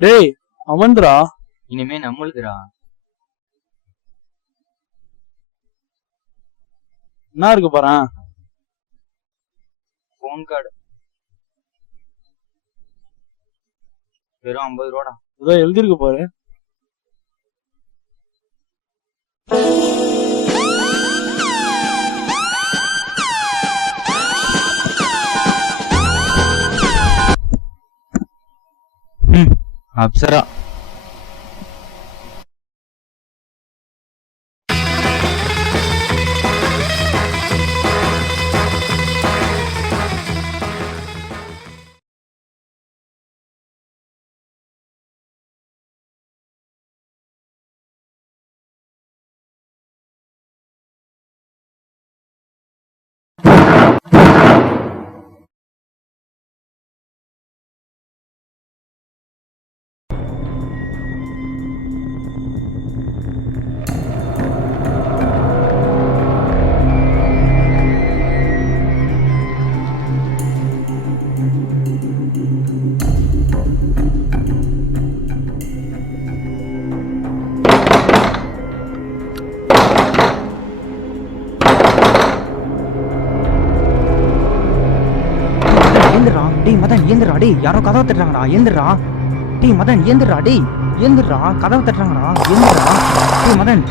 டேய் அவன்டா, இனிமே நம்மளுக்குடா. என்ன இருக்கு பாரு. போன் கார்டு வெறும் 50 ரூபாடா. ஏதோ எழுதிருக்கு பாரு. அப்சரா. ஏந்திரா டேய் மதன், ஏந்திரா டேய், யாரோ கதவை தட்டுறாங்கடா, ஏந்திரா டேய் மதன், ஏந்திரா டேய், ஏந்திரா கதவை தட்டுறாங்கடா, ஏந்திரா டேய் மதன்.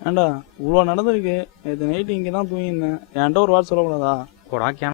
ஏண்டா இவ்வளோ நடந்திருக்கு. நேற்று நைட்டு இங்கே தான் தூங்கியிருந்தேன். என்கிட்ட ஒரு வார்த்தை சொல்லக்கூடாதா? போடா கேன.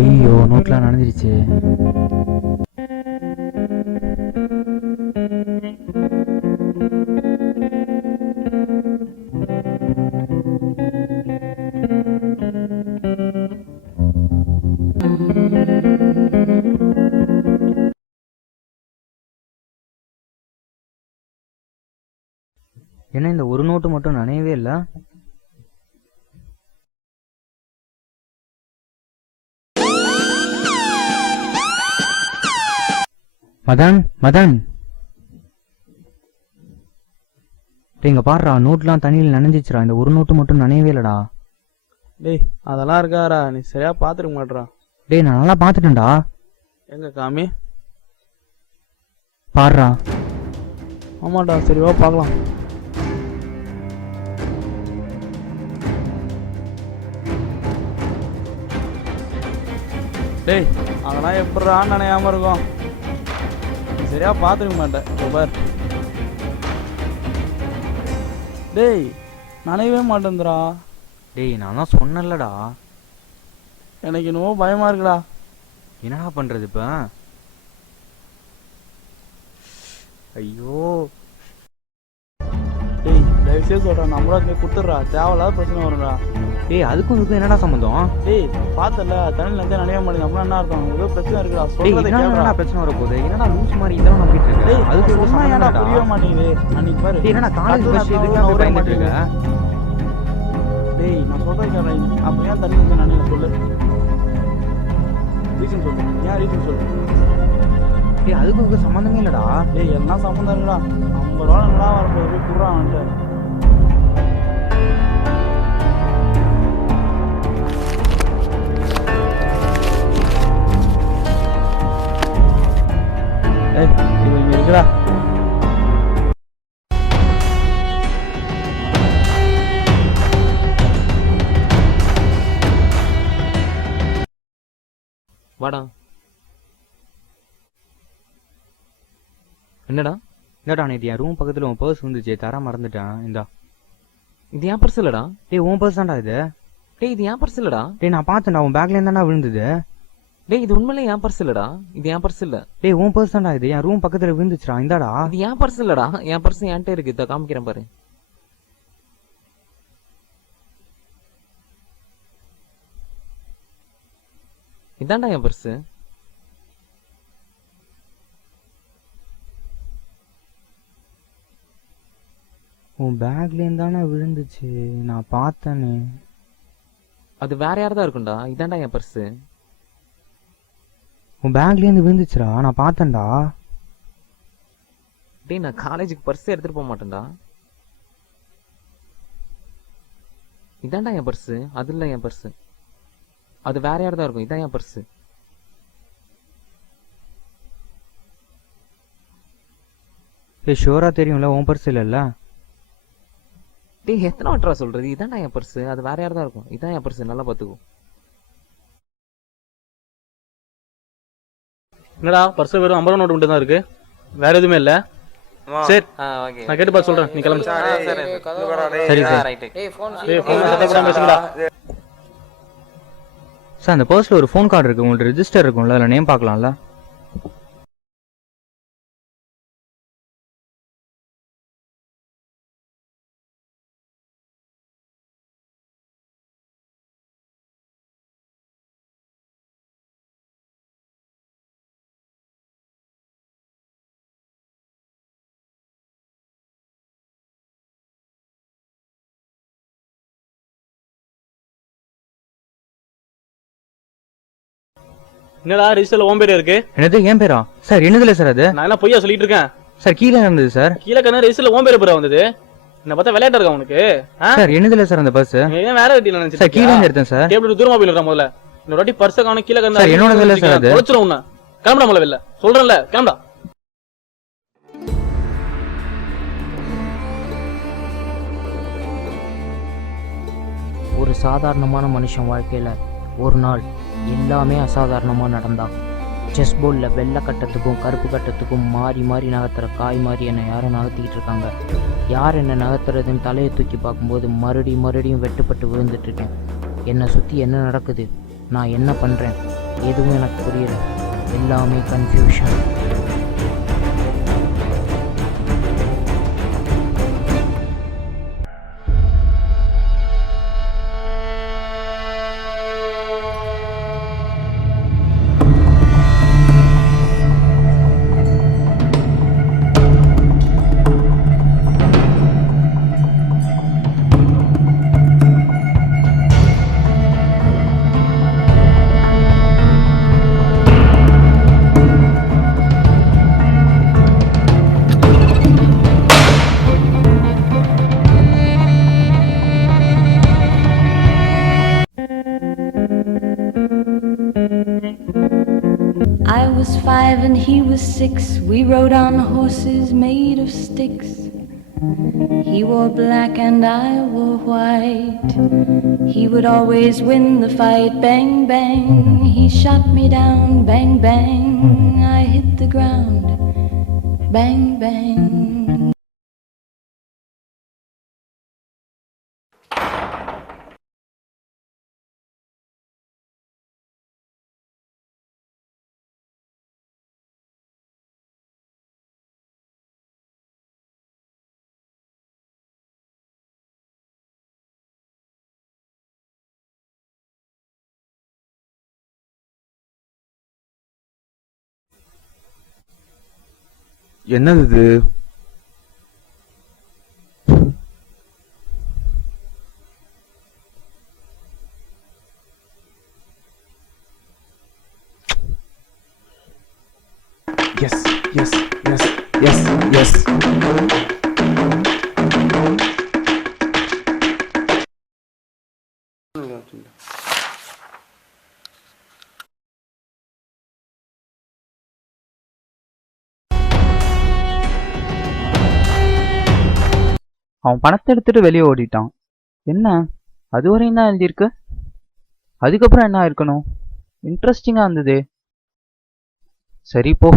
ஐயோ நோட்லாம் நனைஞ்சிருச்சு. என்ன இந்த ஒரு நோட்டு மட்டும் நனையவே இல்லை? மதன் மதன் இங்க பாடுறா, நோட்லாம் தண்ணியில் நனைஞ்சிச்சுரா, இந்த ஒரு நோட்டு மட்டும் நனையவே இல்லடா. டேய் அதெல்லாம் இருக்காரா, நீ சரியா பாத்துருக்க மாட்டா. டேய் நான் நல்லா பாத்துட்டேன்டா. எங்க காமி பாடுறா. ஆமாடா, சரிவா பார்க்கலாம். டேய் அதெல்லாம் எப்படா நினையாம இருக்கும். சரியா பார்த்துருக்க மாட்டேன். இப்போ பார். டேய் நனையவே மாட்டேந்துரா. டேய் நான் தான் சொன்னேன்லடா. எனக்கு என்னவோ பயமா இருக்குடா. என்னடா பண்றது இப்ப? ஐயோ டேய் தயவுசெய்து சொல்றேன், நம்மளா இங்கே குத்துடுறா, தேவையில்லாத பிரச்சனை வரும்டா. டேய் அதுக்கும் இதுக்கும் என்னடா சம்மந்தம்? டேய் பார்த்தல தண்ணில இருந்து நனைய மாட்டேங்குது, அப்படின்னா என்ன அர்த்தம்? ஏதோ பிரச்சனை இருக்குடா, டேய் சொல்றதை கேளுடா. என்னடா பிரச்சனை வர போகுது? என்னடா லூஸ் மாதிரி இதெல்லாம் நம்பிட்டு இருக்க? டேய் அதுக்கு அதுக்கு இதுக்கும் சொன்னா ஏன்டா சம்மந்தம் புரியவே மாட்டேங்குது? அன்னைக்கு பாரு. டேய் என்னடா காலேஜ் அது பஸ் நான் இதுக்கு நான் அப்படி ஒரே பயந்துட்டு இருக்க? டேய் நான் சொல்றேன் கேளுடா, அப்ப ஏன் தண்ணி இருந்து நனைய சொல்லு, ரீசன் சொல்லு, ஏன் ரீசன் சொல்லு. டேய் அதுக்கு இதுக்கும் சம்மந்தமே இல்லடா. டேய் எல்லாம் சம்மந்தம் இருக்குடா. 50 ரூபா என்னடா வரப்போகுது, போய் குடுறான் வந்துட்டு. ஏய் இது இங்க இருக்குடா. வாடா. என்னடா என்னடா நேற்று என் ரூம் பக்கத்துல உன் பர்ஸ் வந்துச்சு, தர மறந்துட்டேன். இந்தா. இது ஏன் பர்ஸ் இல்லடா? டேய் உன் பர்ஸ் தான்டா இது. டேய் இது ஏன் பர்ஸ் இல்லடா? டேய் நான் பார்த்தேன்டா, உன் பேக்ல இருந்தா விழுந்தது. டேய் இது உண்மையிலே ஏன் பர்ஸ் இல்லடா? இது ஏன் பர்ஸ் இல்ல. டேய் உன் பர்ஸ் தான்டா இது, என் ரூம் பக்கத்துல விழுந்துச்சுடா. இந்தாடா. இது ஏன் பர்ஸ் இல்லடா? என் பர்ஸ் என்கிட்ட இருக்கு, இத காமிக்கிறேன் பாரு. இதான்டா என் பர்ஸ். உன் பேக்ல இருந்தானே விழுந்துச்சு, நான் பார்த்தேனே. அது வேற யாரதா இருக்கும்டா. இதான்டா என் பர்ஸ். உன் பேக்ல இருந்து விழுந்துச்சுடா, நான் பார்த்தேன்டா. டேய் நான் காலேஜுக்கு பர்ஸ் எடுத்துட்டு போக மாட்டேன்டா. இதான்டா என் பர்ஸ். அது இல்ல என் பர்ஸ், அது வேற யாரதா இருக்கும். இதான் என் பர்ஸ். ஏய் ஷூரா தெரியும்ல உன் பர்ஸ் இல்லைல்ல? டேய் எத்தனை வாட்டரா சொல்றது? இதான்டா என் பர்ஸ், அது வேற யாரதா இருக்கும். இதான் என் பர்ஸ், நல்லா பாத்துக்கோ. என்னடா பர்ஸ் வெறும் 50 ரூபா நோட்டு மட்டும் தான் இருக்கு, வேற எதுவுமே இல்ல. சரி நான் கேட்டு பார்த்து சொல்றேன், நீ கிளம்பு. சரி சார். பேசுங்கடா. சார் அந்த பர்ஸ்ல ஒரு ஃபோன் கார்டு இருக்கு, உங்கள்ட்ட ரெஜிஸ்டர் இருக்கும்ல, அதில் நேம் பார்க்கலாம்ல? என்னடா ரிஜிஸ்டர்ல ஓம் பேரே இருக்கு? என்னது என் பேரா? சார் என்னதுல சார் அது? நான் என்ன பொய்யா சொல்லிட்டு இருக்கேன்? சார் கீழே இருந்தது சார். கீழே கண்ணா ரிஜிஸ்டர்ல ஓம் பேரே பேரா வந்தது. என்ன பார்த்தா விளையாட்டா இருக்கா உனக்கு? சார் என்னதுல சார் அந்த பர்ஸ்? ஏன் வேற வெட்டில நினைச்சிட்டு? சார் கீழே இருந்து எடுத்தேன் சார். டேபிள் தூரமா போயிடுறா முதல்ல. இன்னொரு வாட்டி பர்ஸ் காணோம் கீழே கண்ணா. சார் என்னோட இல்ல சார் அது. தொலைச்சிரும் உன்னை. கிளம்புடா முதல்ல வெளில. சொல்றேன்ல கிளம்புடா. ஒரு சாதாரணமான மனுஷன் வாழ்க்கையில் ஒரு நாள் எல்லாமே அசாதாரணமாக நடந்தா. செஸ் போர்டில் வெள்ளை கட்டத்துக்கும் கருப்பு கட்டத்துக்கும் மாறி மாறி நகர்த்துற காய் மாதிரி என்னை யாரும் நகர்த்திக்கிட்டு இருக்காங்க. யார் என்னை நகர்த்துறதுன்னு தலையை தூக்கி பார்க்கும்போது மறுபடியும் வெட்டுப்பட்டு விழுந்துட்டுருக்கேன். என்னை சுற்றி என்ன நடக்குது, நான் என்ன பண்ணுறேன், எதுவும் எனக்கு புரியல. எல்லாமே confusion. I was 5 and he was 6. We rode on horses made of sticks. He wore black and I wore white. He would always win the fight. Bang, bang, he shot me down. Bang, bang, I hit the ground. Bang, bang. என்னது இது? Yes yes yes yes yes அவன் பணத்தை எடுத்துட்டு வெளியே ஓடிட்டான். என்ன அது வரையும் தான் எழுதியிருக்கு. அதுக்கப்புறம் என்ன இருக்கணும்? இன்ட்ரெஸ்டிங்கா இருந்தது. சரி போ.